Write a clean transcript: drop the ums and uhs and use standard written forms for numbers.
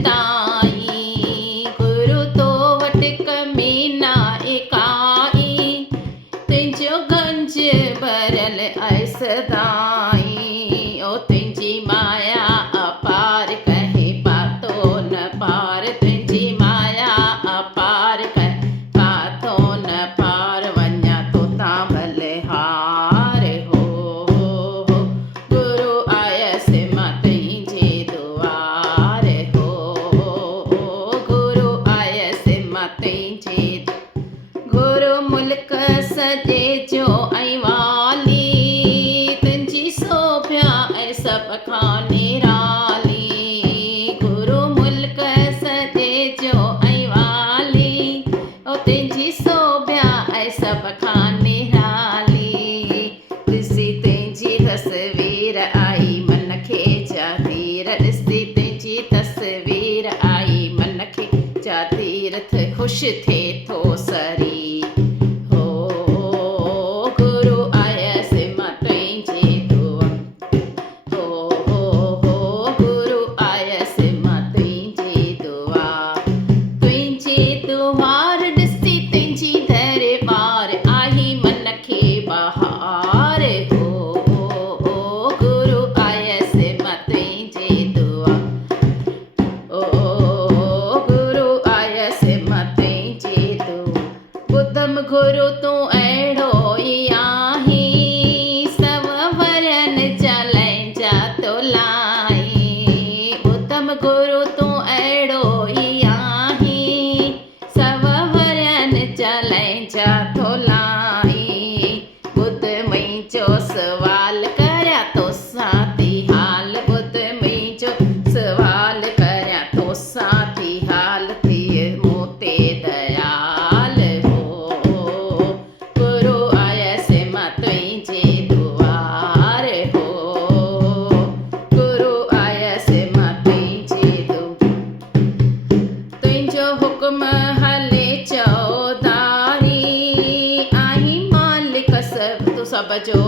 ताईं। गुरू तो वटि कमीना एकाई, तुंहिंजो गंज भरियल आहे सदाईं। ओ तुंहिंजी माया अपार कहे पातो न पार, तुंहिंजी माया अपार कहे पातो न पार, वञा तो तां बलिहार हो। गुरू आयसि मां तुंहिंजे दुआर हो। गुरू आयसि मां तुंहिंजे गुरू मुल्क सॼे जो ऐं वाली, तुंहिंजी सोभिया ऐं सभ खां निराली। गुरू मुल्क सॼे जो ऐं वाली, ओ तुंहिंजी सोभिया ऐं सभ खां निराली। ॾिसी तुंहिंजी तस्वीर आई मन खे चादीर, ॾिसी तुंहिंजी तस्वीर आई मन खे चादीर, ख़ुशि थिए थो सरी। गुरू आयसि मां तुंहिंजे दुआ, गुरू आयसि मां तुंहिंजे दुआ। तुंहिंजे दुआर ॾिसी तुंहिंजी दरबार आई मन खे बहार हो। गुरू आयसि मां तुंहिंजे दुआ, गुरू आयसि मां तुंहिंजे दुआ। ॿुधम गुरू तूं अहिड़ो ई आहीं, सव वरनि जा लंहिंजा तो लाहीं। ॿुधम गुरू तूं अहिड़ो ई आहीं, सव वरनि जा लंहिंजा तो लाहीं। ॿुध मुंहिंजो सुवाल करियां तोसां थी हाल, ॿुध मुंहिंजो सुवाल करियां तोसां थी हाल, थिए मूं ते दयाल हो। गुरू आयसि मां तुंहिंजे दुआर हो। गुरू आयसि मां तुंहिंजे तुंहिंजो हुक्म हले चौधारी, आहीं मालिक सभ तूं सभ जो